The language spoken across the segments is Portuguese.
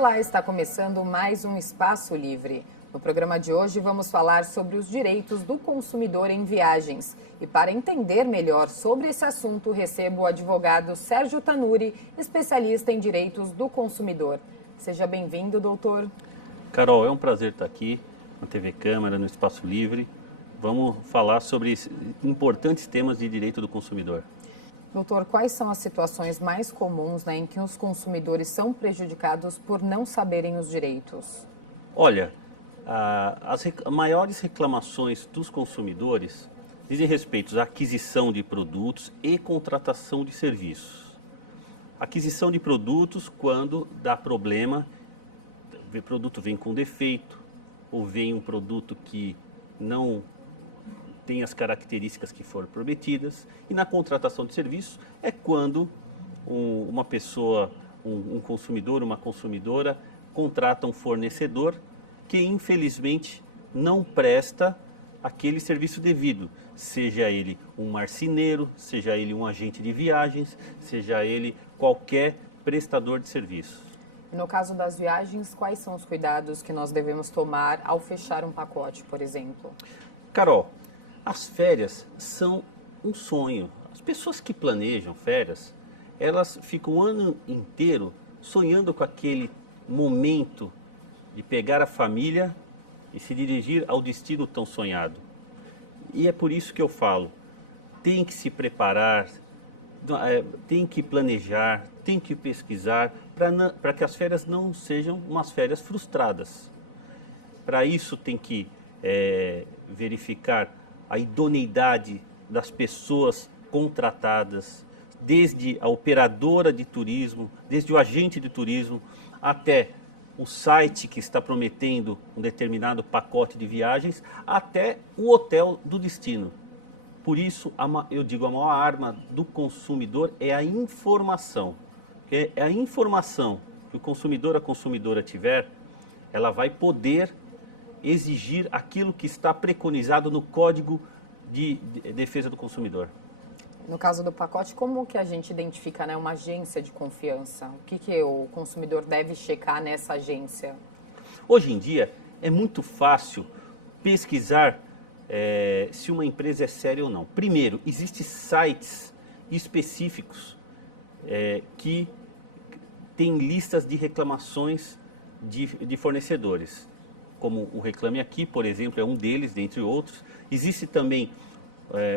Olá, está começando mais um Espaço Livre. No programa de hoje vamos falar sobre os direitos do consumidor em viagens. E para entender melhor sobre esse assunto, recebo o advogado Sérgio Tanuri, especialista em direitos do consumidor. Seja bem-vindo, doutor. Carol, é um prazer estar aqui na TV Câmara, no Espaço Livre. Vamos falar sobre importantes temas de direito do consumidor. Doutor, quais são as situações mais comuns em que os consumidores são prejudicados por não saberem os direitos? Olha, as maiores reclamações dos consumidores dizem respeito à aquisição de produtos e contratação de serviços. Aquisição de produtos quando dá problema, o produto vem com defeito, ou vem um produto que não tem as características que foram prometidas. E na contratação de serviços é quando uma pessoa, um consumidor, uma consumidora contrata um fornecedor que infelizmente não presta aquele serviço devido, seja ele um marceneiro, seja ele um agente de viagens, seja ele qualquer prestador de serviços. No caso das viagens, quais são os cuidados que nós devemos tomar ao fechar um pacote, por exemplo? Carol, as férias são um sonho. As pessoas que planejam férias, elas ficam o ano inteiro sonhando com aquele momento de pegar a família e se dirigir ao destino tão sonhado. E é por isso que eu falo, tem que se preparar, tem que planejar, tem que pesquisar, para que as férias não sejam umas férias frustradas. Para isso tem que verificar a idoneidade das pessoas contratadas, desde a operadora de turismo, desde o agente de turismo, até o site que está prometendo um determinado pacote de viagens, até o hotel do destino. Por isso, eu digo, a maior arma do consumidor é a informação. É a informação que o consumidor, a consumidora tiver, ela vai poder exigir aquilo que está preconizado no Código de Defesa do Consumidor. No caso do pacote, como que a gente identifica, né, uma agência de confiança? O que o consumidor deve checar nessa agência? Hoje em dia, é muito fácil pesquisar se uma empresa é séria ou não. Primeiro, existem sites específicos que têm listas de reclamações de fornecedores. Como o Reclame Aqui, por exemplo, é um deles, dentre outros. Existe também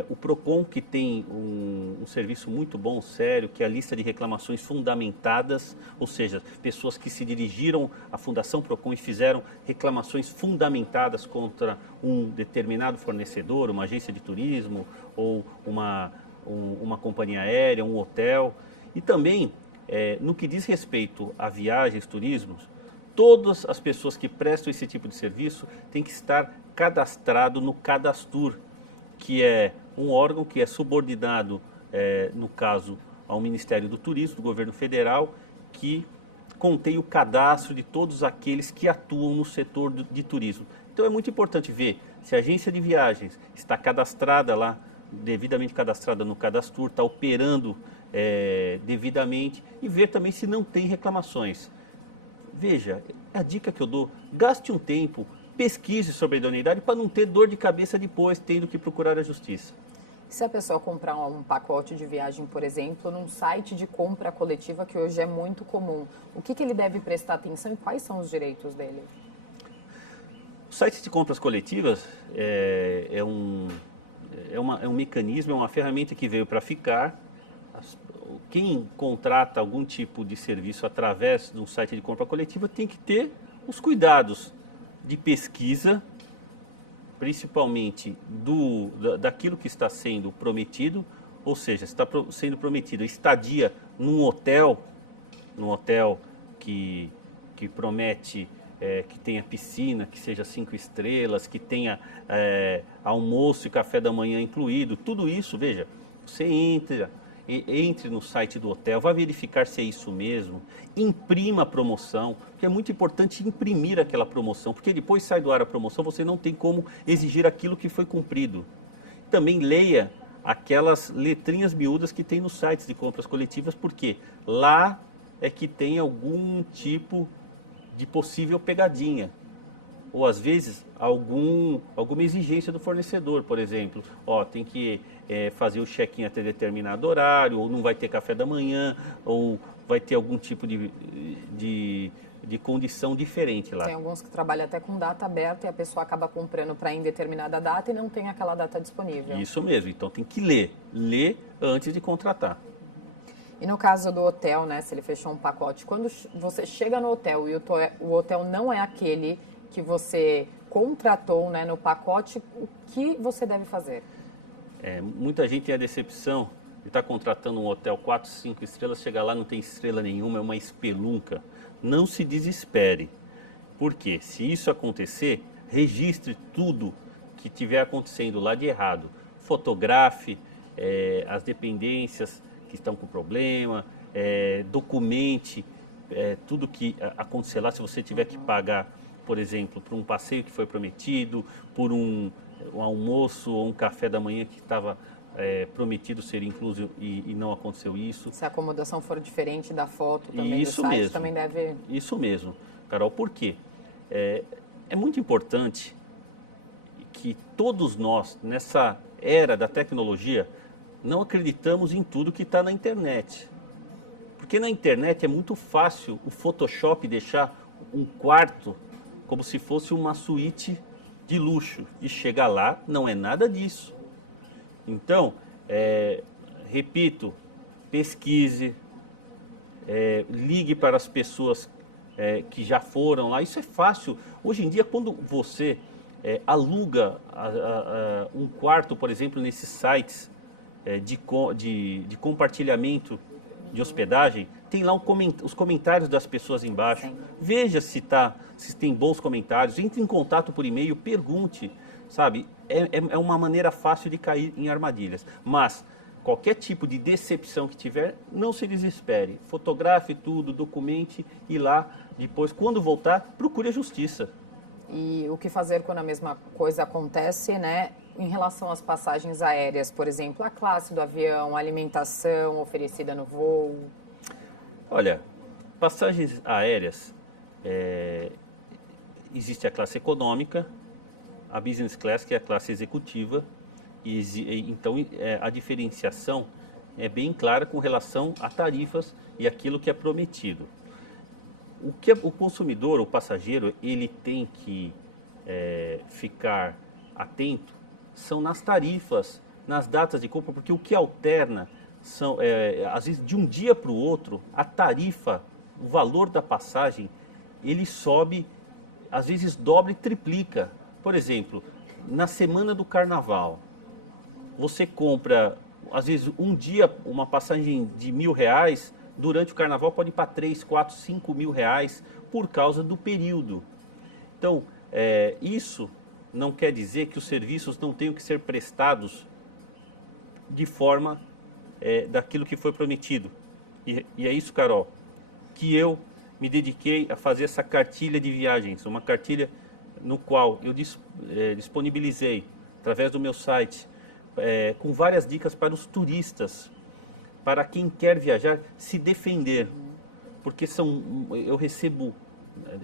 o PROCON, que tem um serviço muito bom, sério, que é a lista de reclamações fundamentadas, ou seja, pessoas que se dirigiram à Fundação PROCON e fizeram reclamações fundamentadas contra um determinado fornecedor, uma agência de turismo, ou uma companhia aérea, um hotel. E também, no que diz respeito a viagens, turismos, todas as pessoas que prestam esse tipo de serviço têm que estar cadastrado no Cadastur, que é um órgão que é subordinado, no caso, ao Ministério do Turismo, do Governo Federal, que contém o cadastro de todos aqueles que atuam no setor de turismo. Então é muito importante ver se a agência de viagens está cadastrada lá, devidamente cadastrada no Cadastur, está operando devidamente, e ver também se não tem reclamações. Veja, a dica que eu dou, gaste um tempo, pesquise sobre a idoneidade para não ter dor de cabeça depois, tendo que procurar a justiça. Se a pessoa comprar um pacote de viagem, por exemplo, num site de compra coletiva, que hoje é muito comum, o que ele deve prestar atenção e quais são os direitos dele? O site de compras coletivas é um mecanismo, é uma ferramenta que veio para ficar. Quem contrata algum tipo de serviço através de um site de compra coletiva tem que ter os cuidados de pesquisa, principalmente daquilo que está sendo prometido, ou seja, está sendo prometido estadia num hotel que promete que tenha piscina, que seja 5 estrelas, que tenha almoço e café da manhã incluído. Tudo isso, veja, você entre no site do hotel, vá verificar se é isso mesmo, imprima a promoção, porque é muito importante imprimir aquela promoção, porque depois sai do ar a promoção, você não tem como exigir aquilo que foi cumprido. Também leia aquelas letrinhas miúdas que tem nos sites de compras coletivas, porque lá é que tem algum tipo de possível pegadinha. Ou às vezes alguma exigência do fornecedor, por exemplo, tem que fazer o check-in até determinado horário, ou não vai ter café da manhã, ou vai ter algum tipo de condição diferente lá. Tem alguns que trabalham até com data aberta e a pessoa acaba comprando para indeterminada data e não tem aquela data disponível. Isso mesmo, então tem que ler antes de contratar. E no caso do hotel, né, se ele fechou um pacote, quando você chega no hotel e o hotel não é aquele que você contratou, né, no pacote, o que você deve fazer? Muita gente tem a decepção de estar contratando um hotel 4, 5 estrelas, chega lá não tem estrela nenhuma, é uma espelunca. Não se desespere, porque se isso acontecer, registre tudo que estiver acontecendo lá de errado. Fotografe as dependências que estão com problema, documente tudo que acontecer lá, se você tiver que pagar, por exemplo, por um passeio que foi prometido, por um almoço ou um café da manhã que estava prometido ser incluso e não aconteceu isso. Se a acomodação for diferente da foto também Isso do site, mesmo, também deve... Isso mesmo, Carol, por quê? É muito importante que todos nós, nessa era da tecnologia, não acreditamos em tudo que está na internet. Porque na internet é muito fácil o Photoshop deixar um quarto como se fosse uma suíte de luxo. E chega lá, não é nada disso. Então, repito, pesquise, ligue para as pessoas que já foram lá. Isso é fácil. Hoje em dia, quando você aluga um quarto, por exemplo, nesses sites de compartilhamento de hospedagem, tem lá os comentários das pessoas embaixo. Sim. Veja se tem bons comentários, entre em contato por e-mail, pergunte, sabe? É uma maneira fácil de cair em armadilhas. Mas qualquer tipo de decepção que tiver, não se desespere. Fotografe tudo, documente e lá, depois, quando voltar, procure a justiça. E o que fazer quando a mesma coisa acontece, né? Em relação às passagens aéreas, por exemplo, a classe do avião, a alimentação oferecida no voo? Olha, passagens aéreas, existe a classe econômica, a business class, que é a classe executiva, então a diferenciação é bem clara com relação a tarifas e aquilo que é prometido. O que o consumidor, o passageiro, ele tem que ficar atento são nas tarifas, nas datas de compra, porque o que alterna são, às vezes, de um dia para o outro, a tarifa, o valor da passagem, ele sobe, às vezes dobra e triplica. Por exemplo, na semana do carnaval, você compra, às vezes, um dia, uma passagem de R$1.000, durante o carnaval pode ir para 3, 4, 5 mil reais por causa do período. Então, isso não quer dizer que os serviços não tenham que ser prestados de forma daquilo que foi prometido. E é isso, Carol, que eu me dediquei a fazer essa cartilha de viagens, uma cartilha no qual eu disponibilizei, através do meu site, com várias dicas para os turistas, para quem quer viajar, se defender. Porque eu recebo,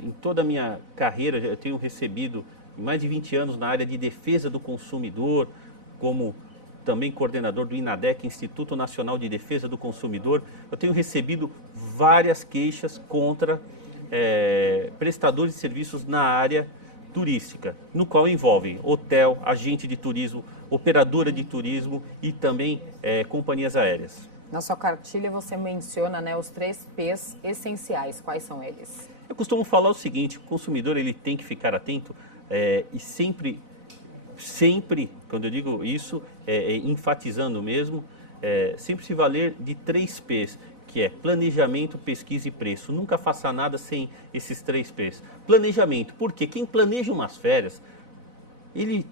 em toda a minha carreira, eu tenho recebido mais de 20 anos na área de defesa do consumidor, como também coordenador do INADEC, Instituto Nacional de Defesa do Consumidor. Eu tenho recebido várias queixas contra prestadores de serviços na área turística, no qual envolvem hotel, agente de turismo, operadora de turismo e também companhias aéreas. Na sua cartilha você menciona, né, os 3 P's essenciais. Quais são eles? Eu costumo falar o seguinte: o consumidor ele tem que ficar atento e sempre, quando eu digo isso, enfatizando mesmo, sempre se valer de 3 P's, que é planejamento, pesquisa e preço. Nunca faça nada sem esses 3 P's. Planejamento, porque quem planeja umas férias, ele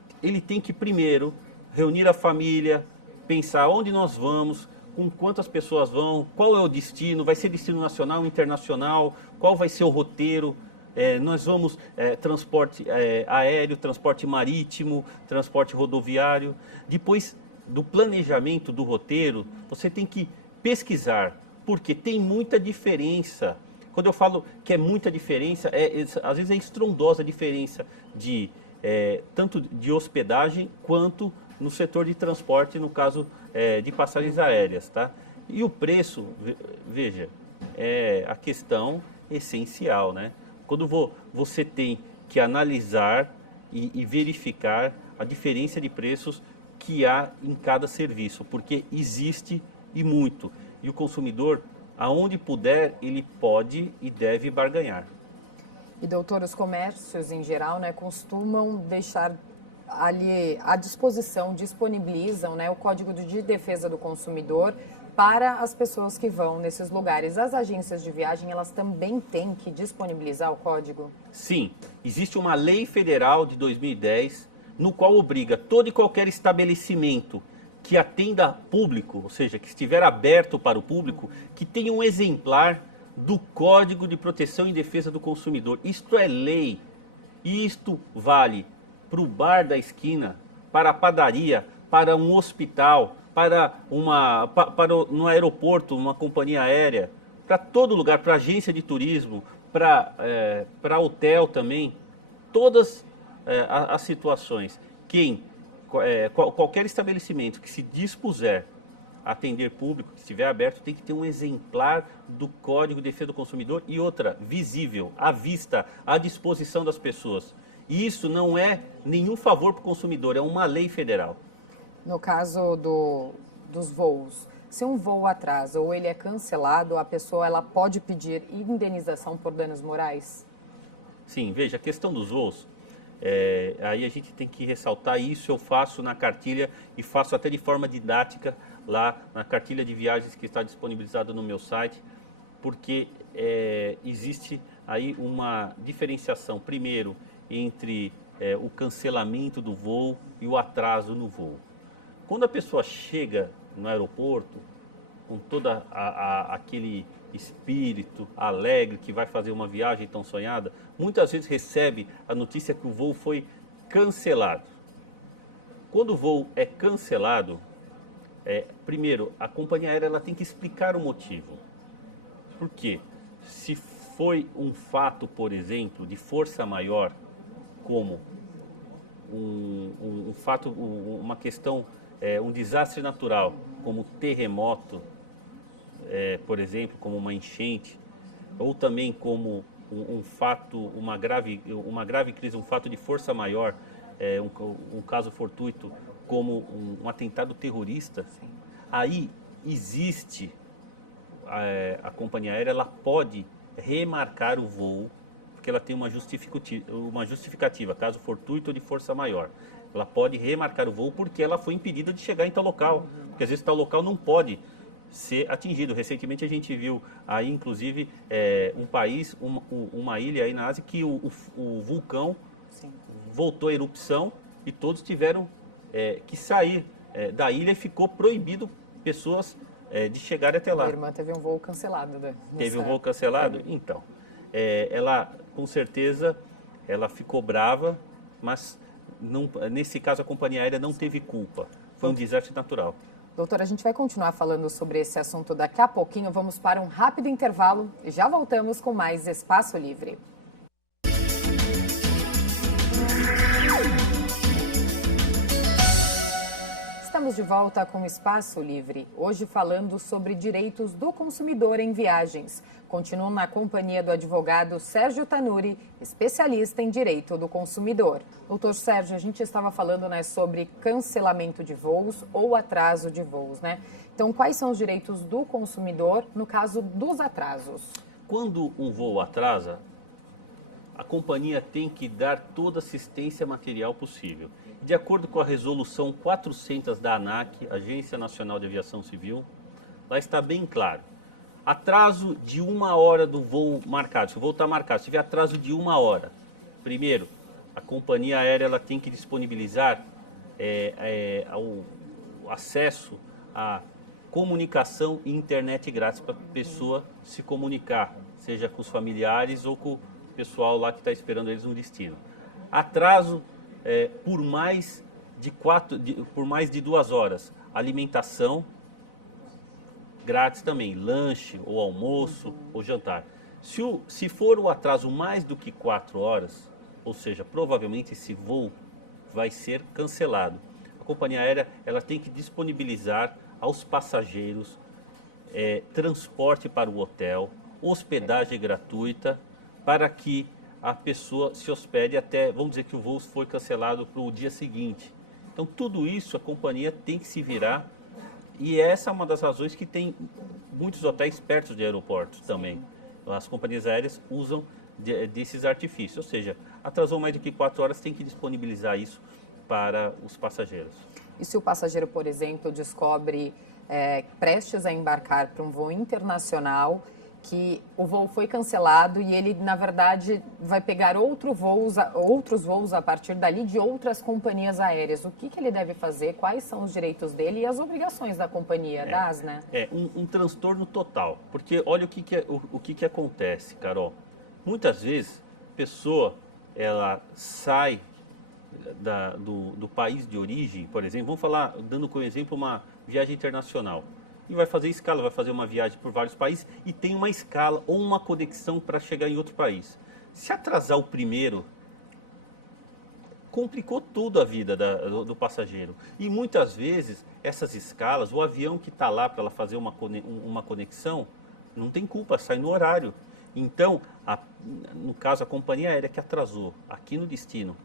tem que primeiro reunir a família, pensar onde nós vamos, com quantas pessoas vão, qual é o destino, vai ser destino nacional, internacional, qual vai ser o roteiro. Nós vamos transporte aéreo, transporte marítimo, transporte rodoviário. Depois do planejamento do roteiro, você tem que pesquisar, porque tem muita diferença Quando eu falo que é muita diferença, às vezes é estrondosa a diferença de tanto de hospedagem quanto no setor de transporte, no caso de passagens aéreas, tá? E o preço, veja, é a questão essencial, né? Quando você tem que analisar e verificar a diferença de preços que há em cada serviço, porque existe e muito. E o consumidor, aonde puder, ele pode e deve barganhar. E, doutor, os comércios em geral, né, costumam deixar ali à disposição, disponibilizam, né, o Código de Defesa do Consumidor para as pessoas que vão nesses lugares. As agências de viagem, elas também têm que disponibilizar o código? Sim, existe uma lei federal de 2010, no qual obriga todo e qualquer estabelecimento que atenda público, ou seja, que estiver aberto para o público, que tenha um exemplar do Código de Proteção e Defesa do Consumidor. Isto é lei. E isto vale para o bar da esquina, para a padaria, para um hospital, no aeroporto, uma companhia aérea, para todo lugar, para agência de turismo, para hotel também. Todas as situações. Qualquer estabelecimento que se dispuser a atender público, que estiver aberto, tem que ter um exemplar do Código de Defesa do Consumidor e outra, visível, à vista, à disposição das pessoas. E isso não é nenhum favor para o consumidor, é uma lei federal. No caso dos voos, se um voo atrasa ou ele é cancelado, a pessoa ela pode pedir indenização por danos morais? Sim, veja, a questão dos voos, aí a gente tem que ressaltar isso, eu faço na cartilha e faço até de forma didática lá na cartilha de viagens que está disponibilizada no meu site, porque existe aí uma diferenciação, primeiro, entre o cancelamento do voo e o atraso no voo. Quando a pessoa chega no aeroporto, com todo aquele espírito alegre que vai fazer uma viagem tão sonhada, muitas vezes recebe a notícia que o voo foi cancelado. Quando o voo é cancelado, primeiro, a companhia aérea ela tem que explicar o motivo. Por quê? Se foi um fato, por exemplo, de força maior, como um fato, uma questão, um desastre natural, como terremoto, por exemplo, como uma enchente, ou também como um fato, uma grave crise, um fato de força maior, um caso fortuito, como um atentado terrorista, aí existe a companhia aérea, ela pode remarcar o voo, porque ela tem uma justificativa, caso fortuito ou de força maior. Ela pode remarcar o voo porque ela foi impedida de chegar em tal local, porque às vezes tal local não pode ser atingido. Recentemente a gente viu aí, inclusive, um país, uma ilha aí na Ásia, que o vulcão voltou à erupção e todos tiveram que sair da ilha e ficou proibido pessoas de chegarem até lá. A irmã teve um voo cancelado, né? Teve um voo cancelado? Então, ela, com certeza, ela ficou brava, mas não, nesse caso a companhia aérea não teve culpa. Foi um desastre natural. Doutora, a gente vai continuar falando sobre esse assunto daqui a pouquinho. Vamos para um rápido intervalo e já voltamos com mais Espaço Livre. Estamos de volta com o Espaço Livre, hoje falando sobre direitos do consumidor em viagens. Continuo na companhia do advogado Sérgio Tanuri, especialista em direito do consumidor. Doutor Sérgio, a gente estava falando, né, sobre cancelamento de voos ou atraso de voos, né? Então, quais são os direitos do consumidor no caso dos atrasos? Quando um voo atrasa, a companhia tem que dar toda a assistência material possível. De acordo com a resolução 400 da ANAC, Agência Nacional de Aviação Civil, lá está bem claro. Atraso de 1 hora do voo marcado. Se o voo está marcado, se tiver atraso de 1 hora, primeiro, a companhia aérea ela tem que disponibilizar o acesso à comunicação e internet grátis para a pessoa se comunicar, seja com os familiares ou com o pessoal lá que está esperando eles no destino. Atraso por mais de 2 horas. Alimentação grátis também, lanche ou almoço ou jantar. Se for o atraso mais do que 4 horas, ou seja, provavelmente esse voo vai ser cancelado. A companhia aérea ela tem que disponibilizar aos passageiros transporte para o hotel, hospedagem gratuita, para que a pessoa se hospede até, vamos dizer que o voo foi cancelado para o dia seguinte. Então tudo isso a companhia tem que se virar, e essa é uma das razões que tem muitos hotéis perto de aeroportos também. As companhias aéreas usam desses artifícios, ou seja, atrasou mais do que 4 horas, tem que disponibilizar isso para os passageiros. E se o passageiro, por exemplo, descobre prestes a embarcar para um voo internacional, que o voo foi cancelado e ele, na verdade, vai pegar outros voos a partir dali de outras companhias aéreas. O que ele deve fazer? Quais são os direitos dele e as obrigações da companhia, da ASNA? Um transtorno total. Porque olha o que acontece, Carol. Muitas vezes, a pessoa ela sai do país de origem, por exemplo, vamos falar, dando como exemplo, uma viagem internacional. E vai fazer escala, vai fazer uma viagem por vários países e tem uma escala ou uma conexão para chegar em outro país. Se atrasar o primeiro, complicou tudo a vida do passageiro. E muitas vezes, essas escalas, o avião que está lá para ela fazer uma conexão, não tem culpa, sai no horário. Então, no caso, a companhia aérea que atrasou aqui no destino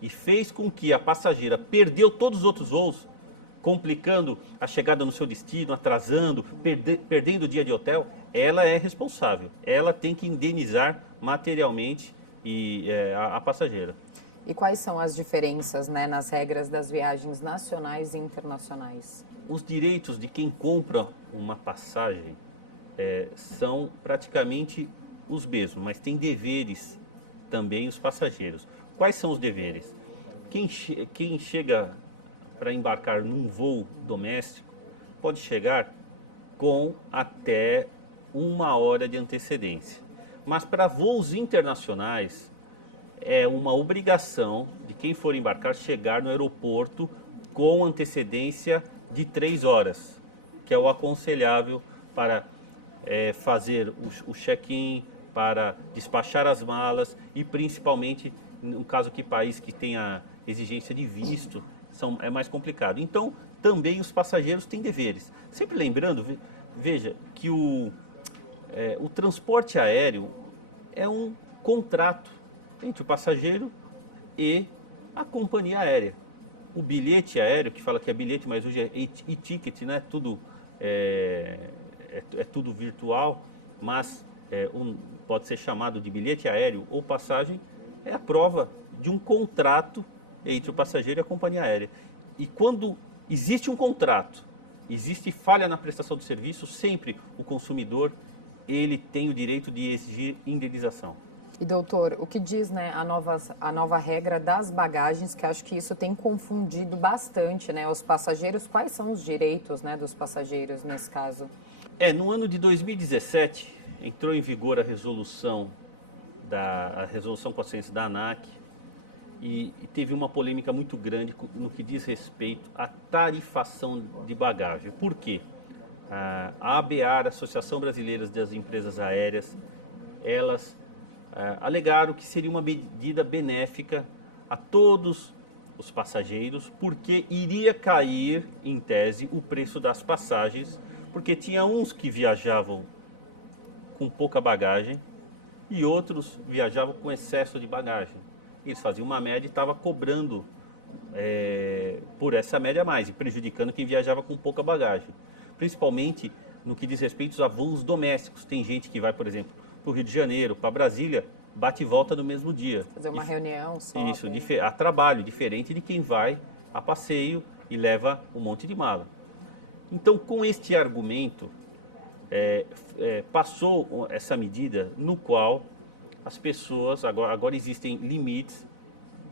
e fez com que a passageira perdeu todos os outros voos, complicando a chegada no seu destino, atrasando, perdendo o dia de hotel, ela é responsável. Ela tem que indenizar materialmente a passageira. E quais são as diferenças, né, nas regras das viagens nacionais e internacionais? Os direitos de quem compra uma passagem são praticamente os mesmos, mas tem deveres também os passageiros. Quais são os deveres? Quem chega para embarcar num voo doméstico pode chegar com até 1 hora de antecedência. Mas para voos internacionais é uma obrigação de quem for embarcar chegar no aeroporto com antecedência de 3 horas, que é o aconselhável para fazer o check-in, para despachar as malas e principalmente no caso que país que tenha exigência de visto, é mais complicado. Então, também os passageiros têm deveres. Sempre lembrando, veja, que o transporte aéreo é um contrato entre o passageiro e a companhia aérea. O bilhete aéreo, que fala que é bilhete, mas hoje é e-ticket, né? Tudo é tudo virtual, mas pode ser chamado de bilhete aéreo ou passagem, é a prova de um contrato entre o passageiro e a companhia aérea. E quando existe um contrato, existe falha na prestação do serviço, sempre o consumidor ele tem o direito de exigir indenização. E doutor, o que diz, né, a nova regra das bagagens, que acho que isso tem confundido bastante, né, os passageiros. Quais são os direitos, né, dos passageiros nesse caso? No ano de 2017 entrou em vigor a resolução 400 da ANAC, e teve uma polêmica muito grande no que diz respeito à tarifação de bagagem. Por quê? A ABAR, Associação Brasileira das Empresas Aéreas, elas alegaram que seria uma medida benéfica a todos os passageiros, porque iria cair, em tese, o preço das passagens, porque tinha uns que viajavam com pouca bagagem e outros viajavam com excesso de bagagem. Eles faziam uma média e estavam cobrando por essa média a mais e prejudicando quem viajava com pouca bagagem. Principalmente no que diz respeito a voos domésticos. Tem gente que vai, por exemplo, para o Rio de Janeiro, para Brasília, bate e volta no mesmo dia. Fazer uma reunião só. Isso, a trabalho, diferente de quem vai a passeio e leva um monte de mala. Então, com este argumento, passou essa medida no qual as pessoas, agora existem limites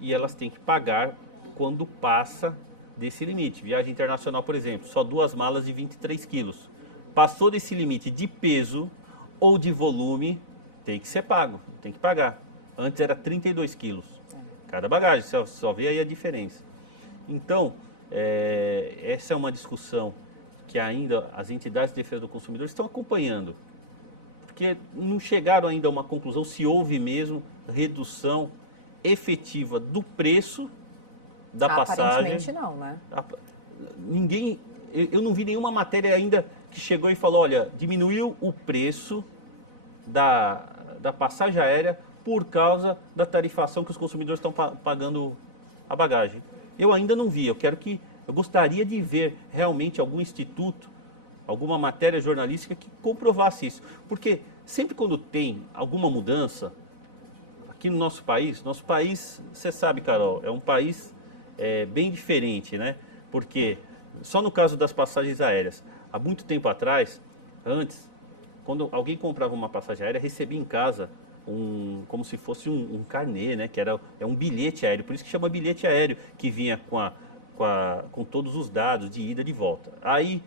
e elas têm que pagar quando passa desse limite. Viagem internacional, por exemplo, só 2 malas de 23 quilos. Passou desse limite de peso ou de volume, tem que ser pago, tem que pagar. Antes era 32 quilos cada bagagem, só vê aí a diferença. Então, essa é uma discussão que ainda as entidades de defesa do consumidor estão acompanhando. porque não chegaram ainda a uma conclusão se houve mesmo redução efetiva do preço da passagem. Aparentemente não, né? Eu não vi nenhuma matéria ainda que chegou e falou, olha, diminuiu o preço da passagem aérea por causa da tarifação que os consumidores estão pagando a bagagem. Eu ainda não vi, eu gostaria de ver realmente algum instituto, alguma matéria jornalística que comprovasse isso. Porque sempre quando tem alguma mudança, aqui no nosso país, você sabe, Carol, é um país bem diferente, né? Porque só no caso das passagens aéreas, há muito tempo atrás, antes, quando alguém comprava uma passagem aérea, recebia em casa como se fosse um carnê, né? Que é um bilhete aéreo, por isso que chama bilhete aéreo, que vinha com todos os dados de ida e de volta. Aí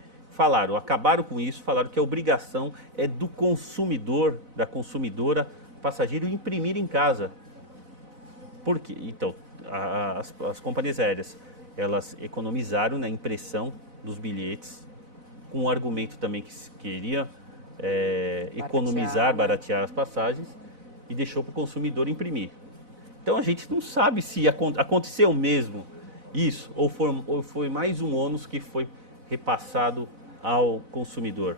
acabaram com isso, falaram que a obrigação é do consumidor, da consumidora, passageiro, imprimir em casa. Por quê? Então, as companhias aéreas, elas economizaram na impressão dos bilhetes, com o argumento também que queria economizar, baratear as passagens, e deixou para o consumidor imprimir. Então a gente não sabe se aconteceu mesmo isso, ou foi mais um ônus que foi repassado ao consumidor.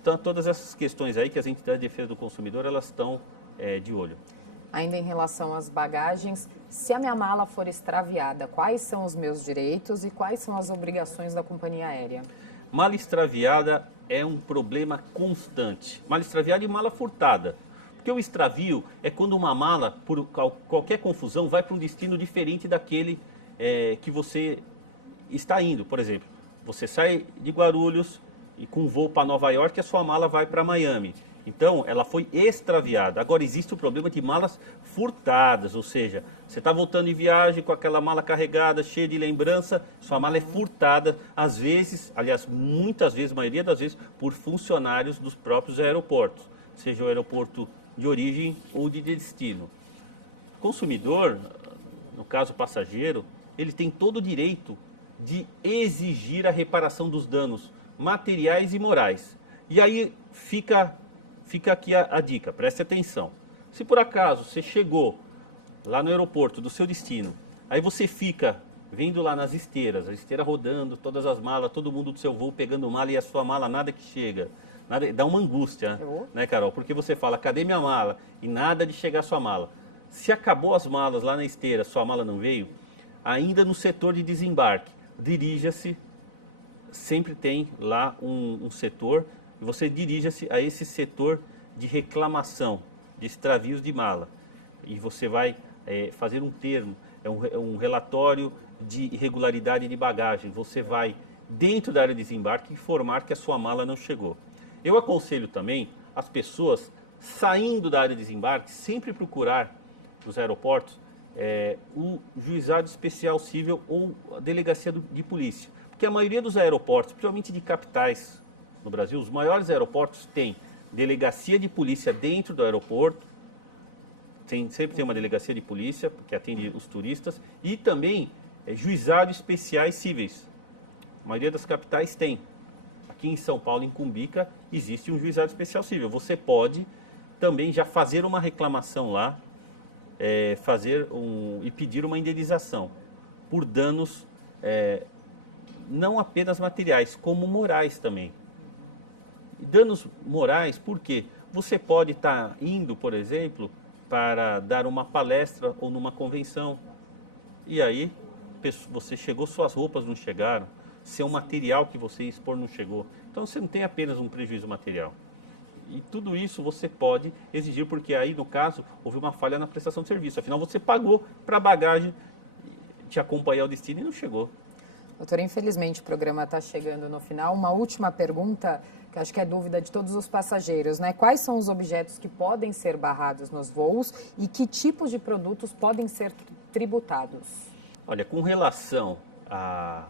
Então, todas essas questões aí que as entidades de defesa do consumidor, elas estão de olho. Ainda em relação às bagagens, se a minha mala for extraviada, quais são os meus direitos e quais são as obrigações da companhia aérea? Mala extraviada é um problema constante. Mala extraviada e mala furtada. Porque o extravio é quando uma mala, por qualquer confusão, vai para um destino diferente daquele que você está indo. Por exemplo, você sai de Guarulhos e com um voo para Nova York, a sua mala vai para Miami. Então, ela foi extraviada. Agora, existe o problema de malas furtadas, ou seja, você está voltando em viagem com aquela mala carregada, cheia de lembrança, sua mala é furtada, às vezes, aliás, muitas vezes, a maioria das vezes, por funcionários dos próprios aeroportos, seja o aeroporto de origem ou de destino. O consumidor, no caso passageiro, ele tem todo o direito de exigir a reparação dos danos materiais e morais. E aí fica aqui a dica, preste atenção. Se por acaso você chegou lá no aeroporto do seu destino, aí você fica vendo lá nas esteiras, a esteira rodando, todas as malas, todo mundo do seu voo pegando mala e a sua mala nada que chega. Dá uma angústia, né, Carol? Porque você fala, cadê minha mala? E nada de chegar a sua mala. Se acabou as malas lá na esteira, sua mala não veio, ainda no setor de desembarque, dirija-se, sempre tem lá um setor, e você dirija-se a esse setor de reclamação, de extravios de mala. E você vai fazer um termo, um relatório de irregularidade de bagagem. Você vai, dentro da área de desembarque, informar que a sua mala não chegou. Eu aconselho também as pessoas, saindo da área de desembarque, sempre procurar nos aeroportos o juizado especial civil ou a delegacia de polícia. Porque a maioria dos aeroportos, principalmente de capitais no Brasil, os maiores aeroportos têm delegacia de polícia dentro do aeroporto, sempre tem uma delegacia de polícia que atende os turistas, e também juizados especiais cíveis. A maioria das capitais tem. Aqui em São Paulo, em Cumbica, existe um juizado especial civil. Você pode também já fazer uma reclamação lá, e pedir uma indenização por danos não apenas materiais, como morais também. Danos morais, por quê? Você pode estar indo, por exemplo, para dar uma palestra ou numa convenção, e aí você chegou, suas roupas não chegaram, seu material que você ia expor não chegou. Então você não tem apenas um prejuízo material. E tudo isso você pode exigir, porque aí, no caso, houve uma falha na prestação de serviço. Afinal, você pagou para a bagagem te acompanhar ao destino e não chegou. Doutor, infelizmente o programa está chegando no final. Uma última pergunta, que acho que é dúvida de todos os passageiros, né? Quais são os objetos que podem ser barrados nos voos e que tipos de produtos podem ser tributados? Olha, com relação a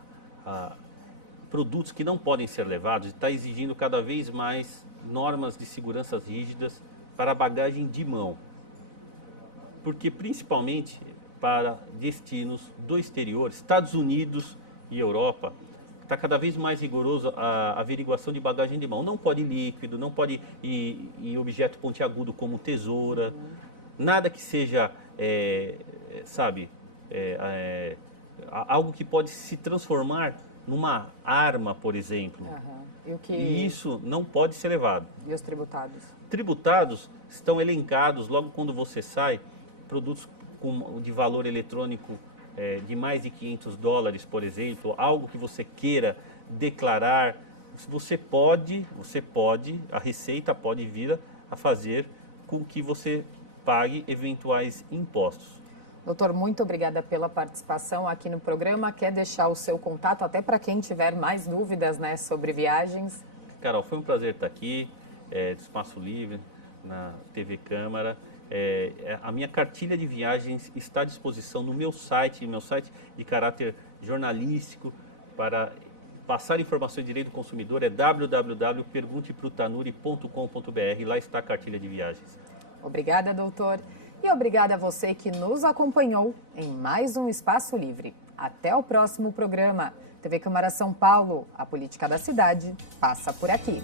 produtos que não podem ser levados, está exigindo cada vez mais normas de segurança rígidas para a bagagem de mão. Porque principalmente para destinos do exterior, Estados Unidos e Europa, está cada vez mais rigoroso a averiguação de bagagem de mão. Não pode líquido, não pode ir objeto pontiagudo como tesoura, nada que seja, algo que pode se transformar numa arma, por exemplo. E isso não pode ser levado. E os tributados? Tributados estão elencados logo quando você sai, produtos de valor eletrônico de mais de $500, por exemplo, algo que você queira declarar, você pode, a Receita pode vir a fazer com que você pague eventuais impostos. Doutor, muito obrigada pela participação aqui no programa. Quer deixar o seu contato até para quem tiver mais dúvidas, né, sobre viagens? Carol, foi um prazer estar aqui, do Espaço Livre, na TV Câmara. A minha cartilha de viagens está à disposição no meu site de caráter jornalístico, para passar informações de direito do consumidor, é www.pergunteprotanuri.com.br. Lá está a cartilha de viagens. Obrigada, doutor. E obrigada a você que nos acompanhou em mais um Espaço Livre. Até o próximo programa. TV Câmara São Paulo, a política da cidade passa por aqui.